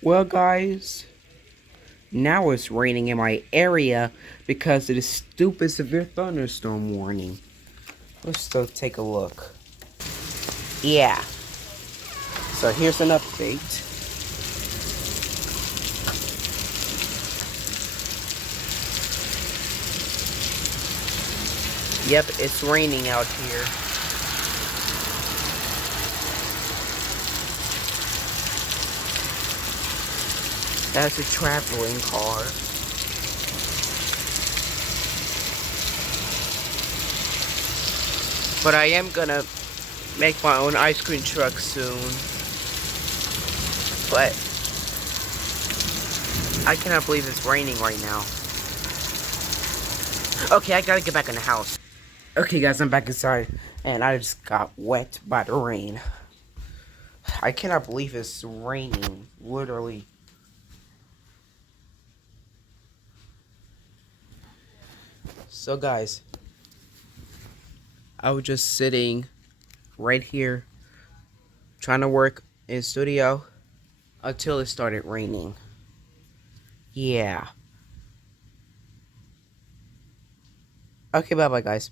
Well, guys, now it's raining in my area because of the stupid severe thunderstorm warning. Let's go take a look. Yeah, so here's an update. Yep, it's raining out here. That's a traveling car. But I am gonna make my own ice cream truck soon. But I cannot believe it's raining right now. Okay, I gotta get back in the house. Okay, guys, I'm back inside, and I just got wet by the rain. I cannot believe it's raining, literally. So, guys, I was just sitting right here, trying to work in studio, until it started raining. Yeah. Okay, bye-bye, guys.